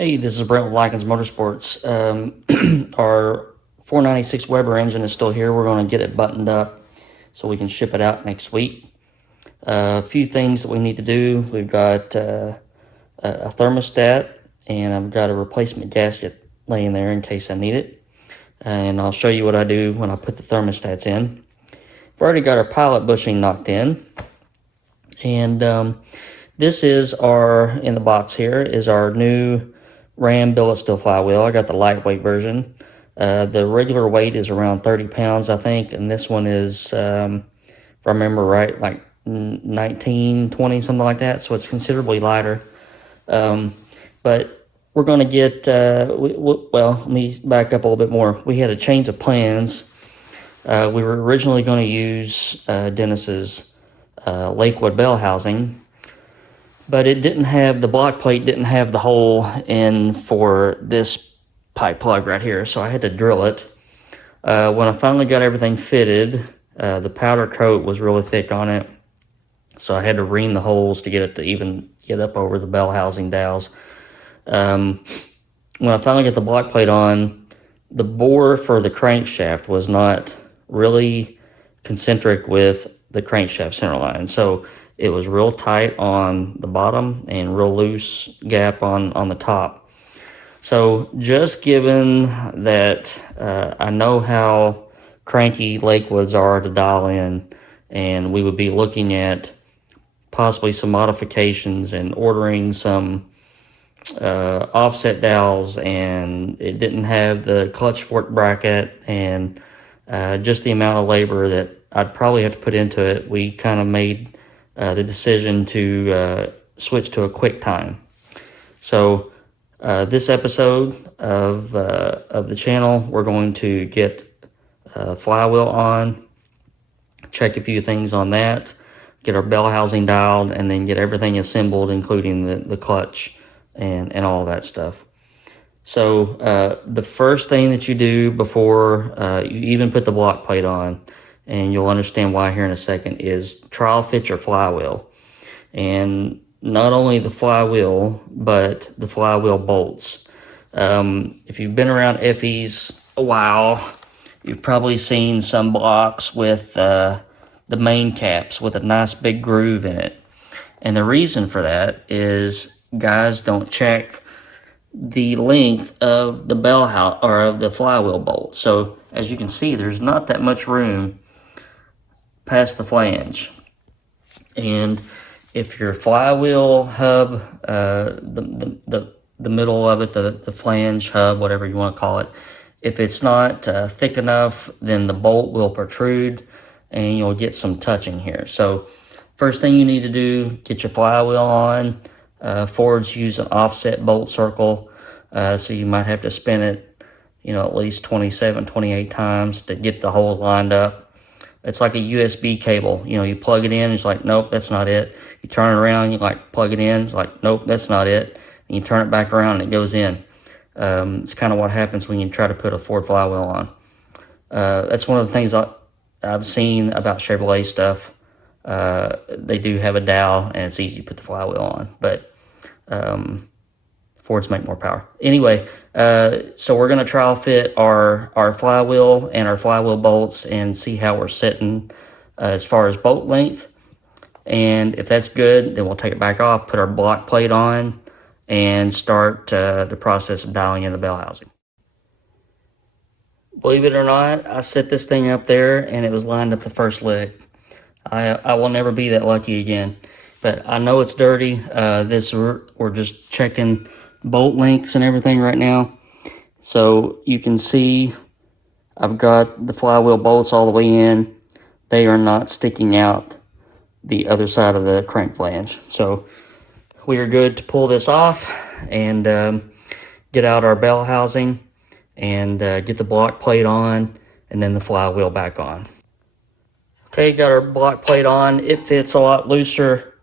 Hey, this is Brent with Lykins Motorsports. Our 496 Weber engine is still here. We're going to get it buttoned up so we can ship it out next week. A few things that we need to do. We've got a thermostat, and I've got a replacement gasket laying there in case I need it. And I'll show you what I do when I put the thermostats in. We've already got our pilot bushing knocked in. And this is in the box here, is our new Ram billet steel flywheel. I got the lightweight version. The regular weight is around 30 pounds, I think, and this one is, if I remember right, like 19, 20, something like that, so it's considerably lighter. But we're going to get, well, let me back up a little bit more. We had a change of plans. We were originally going to use Dennis's Lakewood Bellhousing, but it didn't have, the block plate didn't have the hole in for this pipe plug right here, so I had to drill it. When I finally got everything fitted, the powder coat was really thick on it, so I had to ream the holes to get it to even get up over the bell housing dowels. When I finally got the block plate on, the bore for the crankshaft was not really concentric with the crankshaft center line, so it was real tight on the bottom and real loose gap on the top. So just given that I know how cranky Lakewoods are to dial in, and we would be looking at possibly some modifications and ordering some offset dowels, and it didn't have the clutch fork bracket, and just the amount of labor that I'd probably have to put into it, we kind of made the decision to switch to a Quicktime. So this episode of the channel, we're going to get Flywheel on, check a few things on that, get our bell housing dialed, and then get everything assembled, including the clutch and all that stuff. So the first thing that you do before you even put the block plate on, and you'll understand why here in a second, is trial fit your flywheel. And not only the flywheel, but the flywheel bolts. If you've been around FEs a while, you've probably seen some blocks with the main caps with a nice big groove in it. And the reason for that is guys don't check the length of the bell house or of the flywheel bolt. So as you can see, there's not that much room past the flange, and if your flywheel hub, the middle of it, the flange hub, whatever you want to call it, if it's not thick enough, then the bolt will protrude and you'll get some touching here. So first thing you need to do, get your flywheel on. Fords use an offset bolt circle, so you might have to spin it, at least 27, 28 times to get the holes lined up. It's like a USB cable. You plug it in, it's like, nope, that's not it. You turn it around, you plug it in, it's like, nope, that's not it. And you turn it back around and it goes in. It's kind of what happens when you try to put a Ford flywheel on. That's one of the things I've seen about Chevrolet stuff. They do have a dowel and it's easy to put the flywheel on, but Fords make more power. Anyway, so we're going to trial fit our flywheel and our flywheel bolts and see how we're sitting as far as bolt length. And if that's good, then we'll take it back off, put our block plate on, and start the process of dialing in the bell housing. Believe it or not, I set this thing up there and it was lined up the first lick. I will never be that lucky again. But I know it's dirty. We're just checking bolt lengths and everything right now. So you can see I've got the flywheel bolts all the way in. They are not sticking out the other side of the crank flange. So we are good to pull this off and get out our bell housing and get the block plate on and then the flywheel back on. Okay, got our block plate on. It fits a lot looser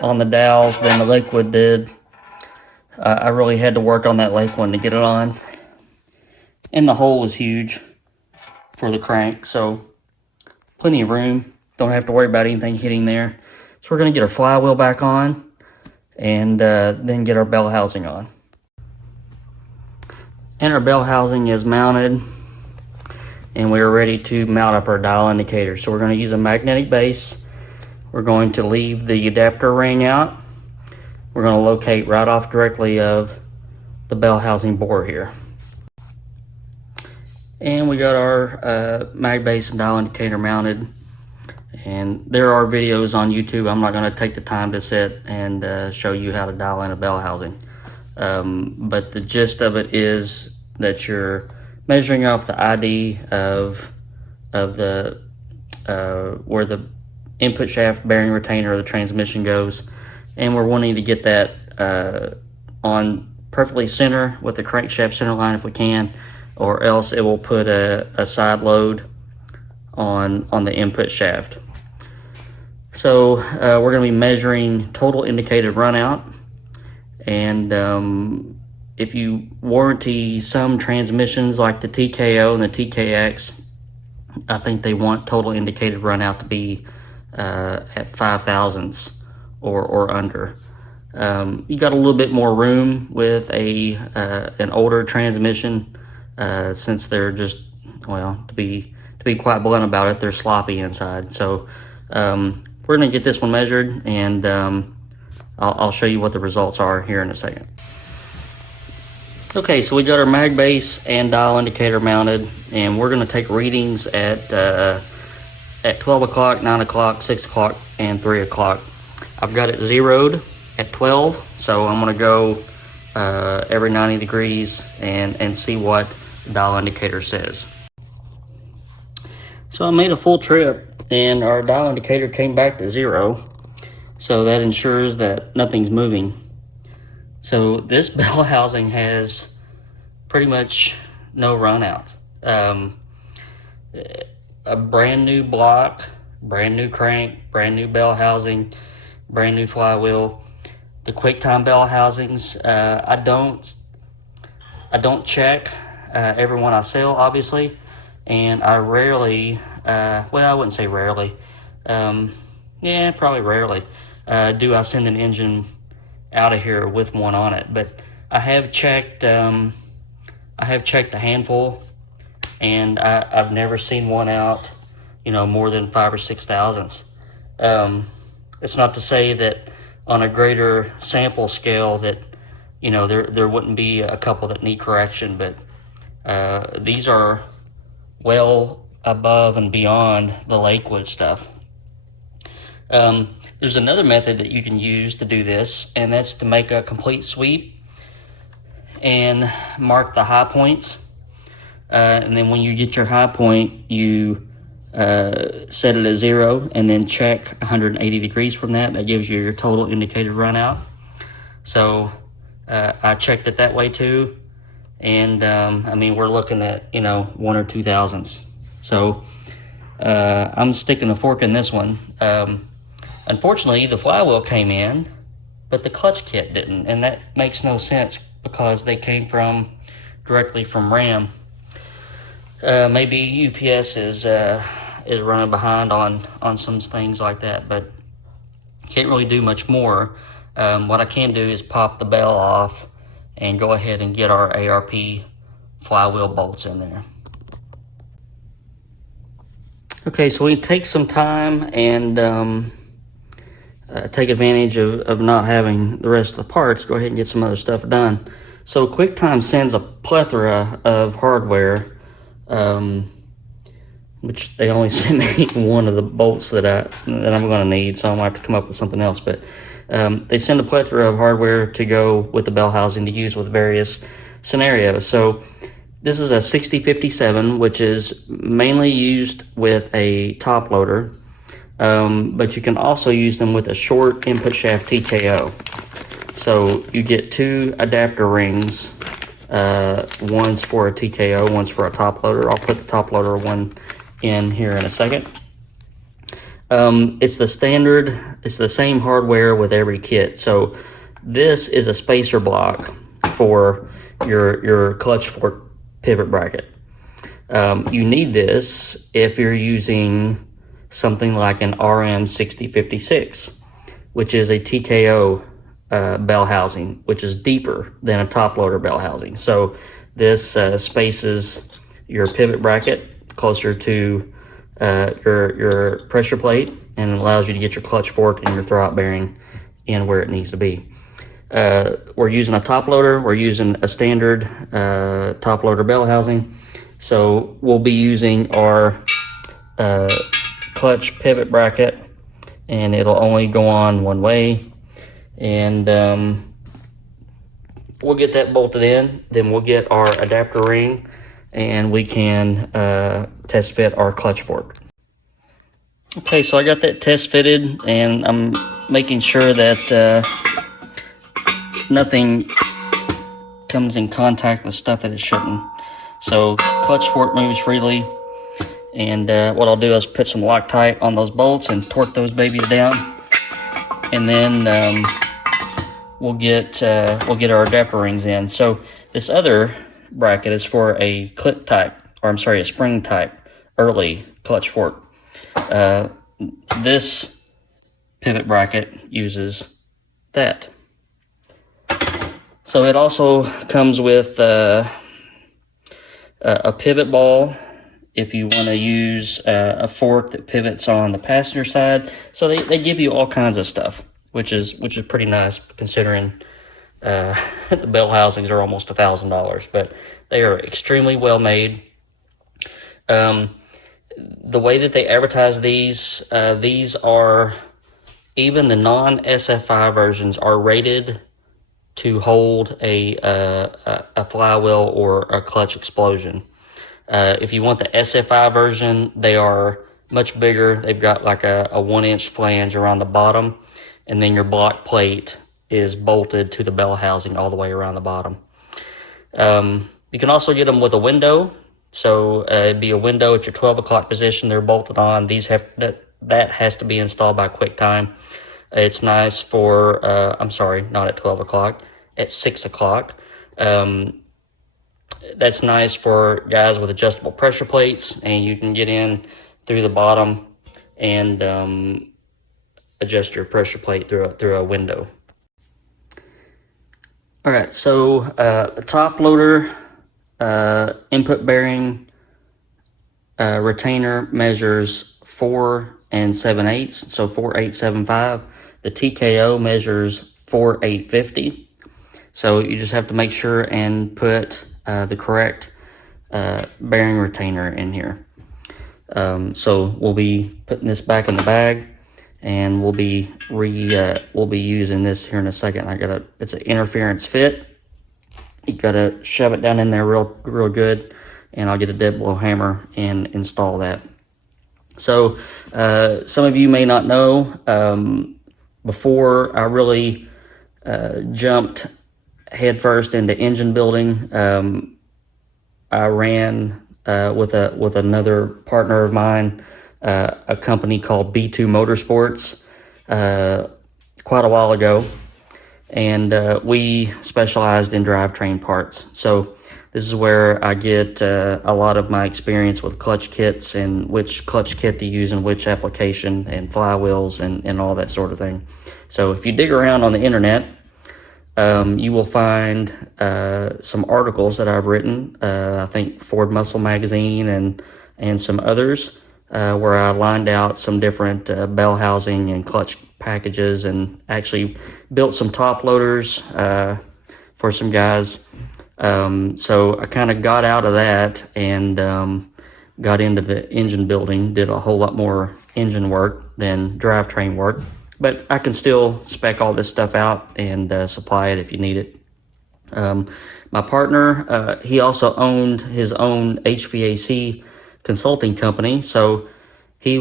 on the dowels than the Lakewood did. I really had to work on that Lake one to get it on. And the hole was huge for the crank, so plenty of room. Don't have to worry about anything hitting there. So we're going to get our flywheel back on and then get our bell housing on. And our bell housing is mounted, and we're ready to mount up our dial indicator. So we're going to use a magnetic base. We're going to leave the adapter ring out. We're going to locate right off directly of the bell housing bore here. And we got our mag base and dial indicator mounted. And there are videos on YouTube. I'm not going to take the time to sit and show you how to dial in a bell housing. But the gist of it is that you're measuring off the ID of the where the input shaft bearing retainer of the transmission goes, and we're wanting to get that on perfectly center with the crankshaft center line if we can, or else it will put a side load on the input shaft. So we're going to be measuring total indicated run out, and if you warranty some transmissions like the TKO and the TKX, I think they want total indicated run out to be at 5 thousandths or under. You got a little bit more room with an older transmission, since they're just, well, to be quite blunt about it, they're sloppy inside. So we're going to get this one measured, and I'll show you what the results are here in a second. Okay, so we got our mag base and dial indicator mounted, and we're going to take readings at 12 o'clock, 9 o'clock, 6 o'clock, and 3 o'clock. I've got it zeroed at 12, so I'm going to go every 90 degrees and see what the dial indicator says. So I made a full trip, and our dial indicator came back to 0, so that ensures that nothing's moving. So this bell housing has pretty much no run out. A brand new block, brand new crank, brand new bell housing, brand new flywheel. The Quicktime bell housings, I don't check every one I sell, obviously, and I rarely, well, I wouldn't say rarely, yeah, probably rarely, do I send an engine out of here with one on it. But I have checked a handful, and I've never seen one out, more than 5 or 6 thousandths. It's not to say that on a greater sample scale that there wouldn't be a couple that need correction, but these are well above and beyond the Lakewood stuff. There's another method that you can use to do this, and that's to make a complete sweep and mark the high points. And then when you get your high point, you set it at 0 and then check 180 degrees from that. That gives you your total indicated run out. So I checked it that way too. And I mean, we're looking at, 1 or 2 thousandths. So I'm sticking a fork in this one. Unfortunately, the flywheel came in, but the clutch kit didn't, and that makes no sense because they came directly from Ram. Maybe UPS is running behind on some things like that, but can't really do much more. What I can do is pop the bell off and go ahead and get our ARP flywheel bolts in there. Okay, so we take some time and take advantage of not having the rest of the parts. Go ahead and get some other stuff done. So Quicktime sends a plethora of hardware, which they only sent me one of the bolts that I'm going to need, so I'm going to have to come up with something else. But they send a plethora of hardware to go with the bell housing to use with various scenarios. So this is a 6057, which is mainly used with a top loader. But you can also use them with a short input shaft TKO. So you get 2 adapter rings, one's for a TKO, one's for a top loader. I'll put the top loader one in here in a second. It's the same hardware with every kit. So this is a spacer block for your clutch fork pivot bracket. You need this if you're using something like an RM6056, which is a TKO bell housing, which is deeper than a top loader bell housing. So This spaces your pivot bracket closer to your pressure plate, and it allows you to get your clutch fork and your throwout bearing in where it needs to be. We're using a top loader. We're using a standard top loader bell housing. So we'll be using our clutch pivot bracket, and it'll only go on one way. And we'll get that bolted in. Then we'll get our adapter ring, and we can test fit our clutch fork. Okay, so I got that test fitted, and I'm making sure that nothing comes in contact with stuff that it shouldn't. So clutch fork moves freely, and what I'll do is put some Loctite on those bolts and torque those babies down, and then we'll get our adapter rings in. So this other bracket is for a clip type, or I'm sorry, a spring type early clutch fork. This pivot bracket uses that. So it also comes with a pivot ball if you want to use a fork that pivots on the passenger side. So they give you all kinds of stuff, which is pretty nice considering the bell housings are almost $1,000, but they are extremely well made. The way that they advertise these are, even the non-SFI versions are rated to hold a flywheel or a clutch explosion. If you want the SFI version, they are much bigger. They've got like a 1-inch flange around the bottom, and then your block plate is bolted to the bell housing all the way around the bottom. You can also get them with a window. So it'd be a window at your 12 o'clock position. They're bolted on. These have that has to be installed by Quicktime. It's nice for I'm sorry, not at 12 o'clock, at 6 o'clock. That's nice for guys with adjustable pressure plates, and you can get in through the bottom and adjust your pressure plate through a window. All right, so the top loader input bearing retainer measures 4 7/8, so 4.875. The TKO measures 4.850. So you just have to make sure and put the correct bearing retainer in here. So we'll be putting this back in the bag, and we'll be using this here in a second. It's an interference fit. You gotta shove it down in there real good, and I'll get a dead blow hammer and install that. So some of you may not know, before I really jumped headfirst into engine building, I ran with another partner of mine, a company called B2 Motorsports, quite a while ago, and we specialized in drivetrain parts. So this is where I get a lot of my experience with clutch kits and which clutch kit to use in which application, and flywheels and all that sort of thing. So if you dig around on the internet, you will find some articles that I've written, I think Ford Muscle Magazine and some others, where I lined out some different bell housing and clutch packages, and actually built some top loaders for some guys. So I kind of got out of that and got into the engine building, did a whole lot more engine work than drivetrain work. But I can still spec all this stuff out and supply it if you need it. My partner, he also owned his own HVAC consulting company, so he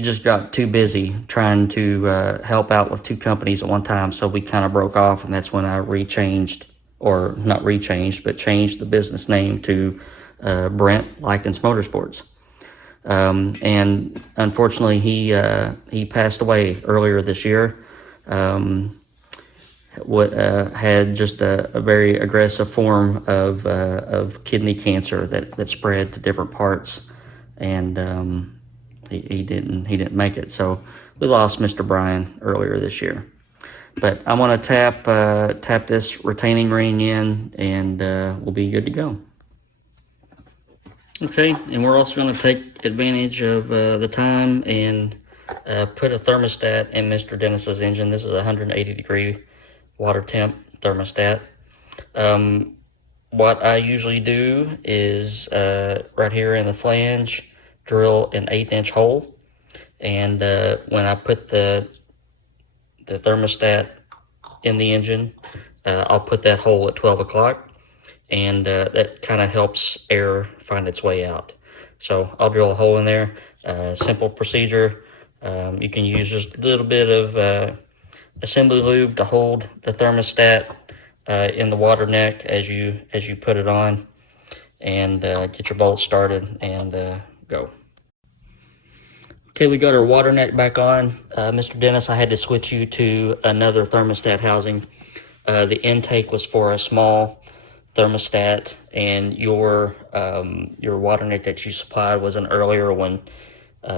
just got too busy trying to help out with two companies at one time. So we kind of broke off, and that's when I changed the business name to Brent Lykins Motorsports. And unfortunately, he passed away earlier this year. Had just a very aggressive form of kidney cancer that spread to different parts, and he didn't make it. So we lost Mr. Brian earlier this year. But I'm gonna tap this retaining ring in, and we'll be good to go. Okay, and we're also going to take advantage of the time and put a thermostat in Mr. Dennis's engine. This is a 180-degree water temp thermostat. What I usually do is right here in the flange, drill an 1/8-inch hole, and when I put the thermostat in the engine, I'll put that hole at 12 o'clock, and that kind of helps air find its way out. So I'll drill a hole in there. Simple procedure. You can use just a little bit of assembly lube to hold the thermostat in the water neck as you put it on, and get your bolts started and go. Okay, we got our water neck back on. Mr. Dennis, I had to switch you to another thermostat housing. The intake was for a small thermostat, and your water neck that you supplied was an earlier one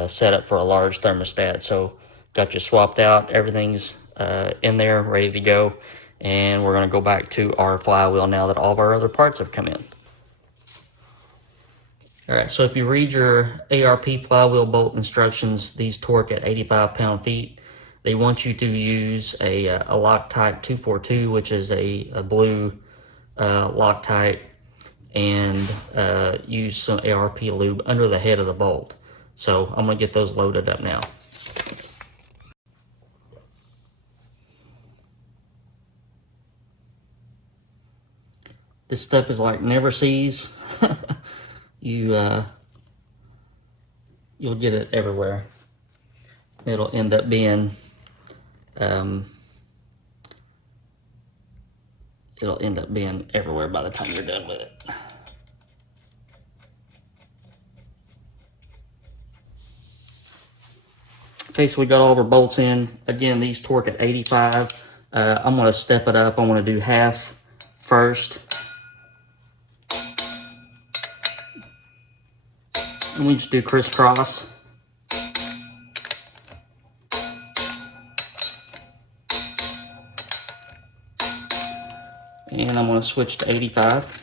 set up for a large thermostat. So got you swapped out. Everything's in there, ready to go. And we're going to go back to our flywheel now that all of our other parts have come in. All right, so if you read your ARP flywheel bolt instructions, these torque at 85 pound-feet. They want you to use a Loctite 242, which is a blue Loctite, and use some ARP lube under the head of the bolt. So I'm going to get those loaded up now. This stuff is like never sees. You'll get it everywhere. It'll end up being everywhere by the time you're done with it. Okay, so we got all of our bolts in. Again, these torque at 85. I'm going to step it up. I'm going to do half first. And we just do crisscross. And I'm going to switch to 85.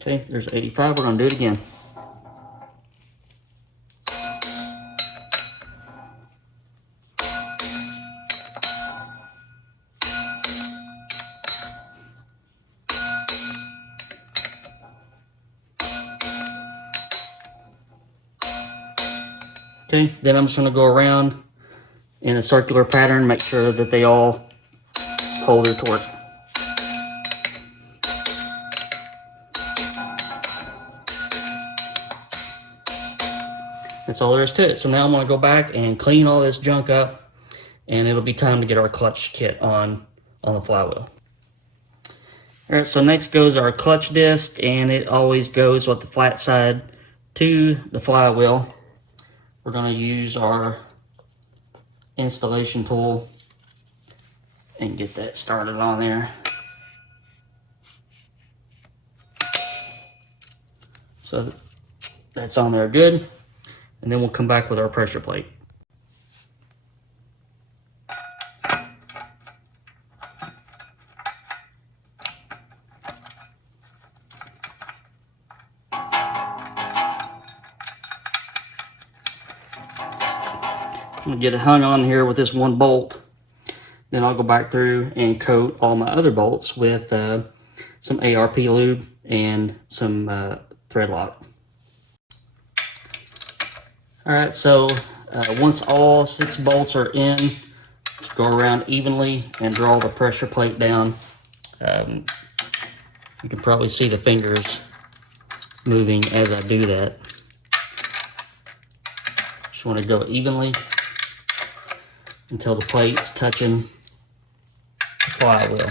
Okay, there's 85. We're going to do it again. Okay, then I'm just going to go around in a circular pattern, make sure that they all hold their torque. That's all there is to it. So now I'm going to go back and clean all this junk up, and it'll be time to get our clutch kit on the flywheel. All right, so next goes our clutch disc, and it always goes with the flat side to the flywheel. We're going to use our installation tool and get that started on there. So that's on there good, and then we'll come back with our pressure plate. I'm gonna get it hung on here with this one bolt. Then I'll go back through and coat all my other bolts with some ARP lube and some thread lock. All right, so once all 6 bolts are in, just go around evenly and draw the pressure plate down. You can probably see the fingers moving as I do that. Just want to go evenly until the plate's touching the flywheel.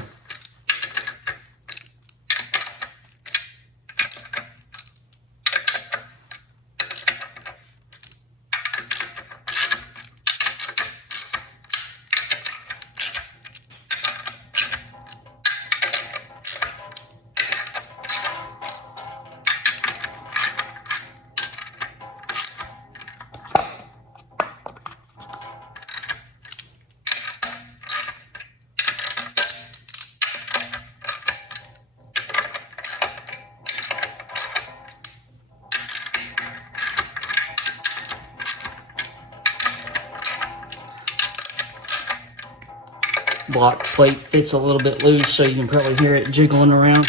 block plate fits a little bit loose, so you can probably hear it jiggling around.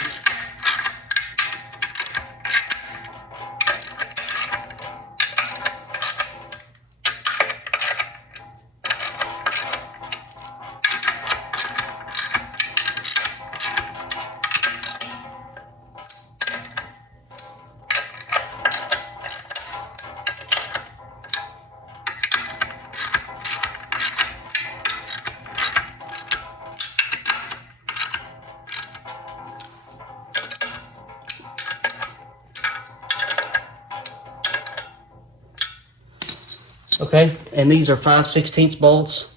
Okay, and these are 5/16 bolts,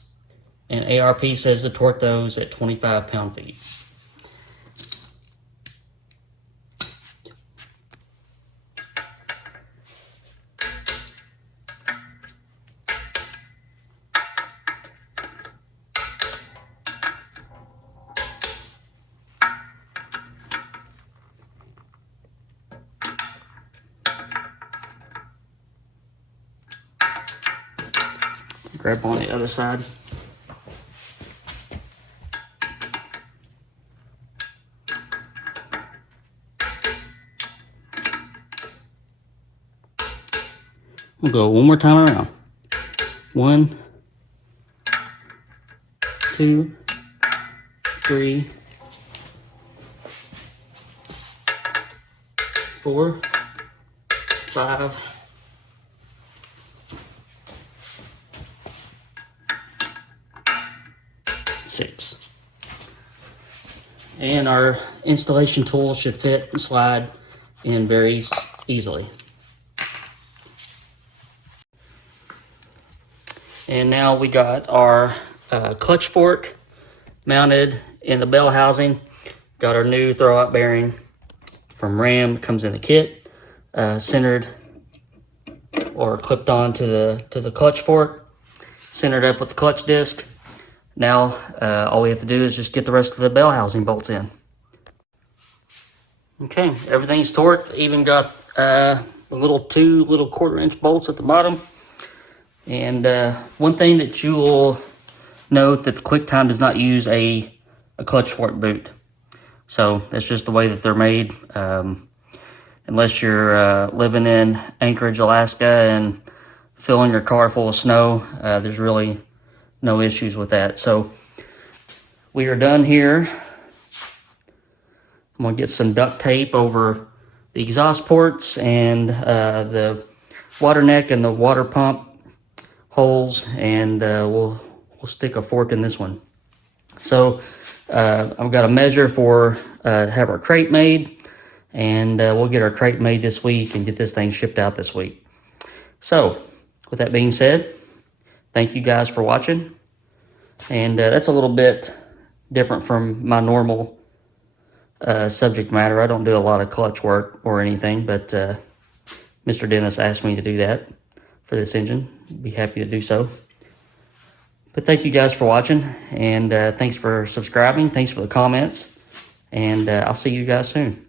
and ARP says to torque those at 25 pound-feet. Grab on the other side. We'll go one more time around. 1, 2, 3, 4, 5, 6. And our installation tool should fit and slide in very easily. And now we got our clutch fork mounted in the bell housing. Got our new throwout bearing from Ram, comes in the kit, centered or clipped on to the clutch fork, centered up with the clutch disc. Now all we have to do is just get the rest of the bell housing bolts in. Okay, everything's torqued. Even got two little 1/4-inch bolts at the bottom. And one thing that you will note that the Quicktime does not use a clutch fork boot. So that's just the way that they're made. Unless you're living in Anchorage, Alaska, and filling your car full of snow, there's really no issues with that. So we are done here. I'm gonna get some duct tape over the exhaust ports and the water neck and the water pump holes, and we'll stick a fork in this one. So I've got a measure for to have our crate made, and we'll get our crate made this week and get this thing shipped out this week. So with that being said, thank you guys for watching. And that's a little bit different from my normal subject matter. I don't do a lot of clutch work or anything, but Mr. Dennis asked me to do that for this engine. Be happy to do so. But thank you guys for watching, and thanks for subscribing. Thanks for the comments, and I'll see you guys soon.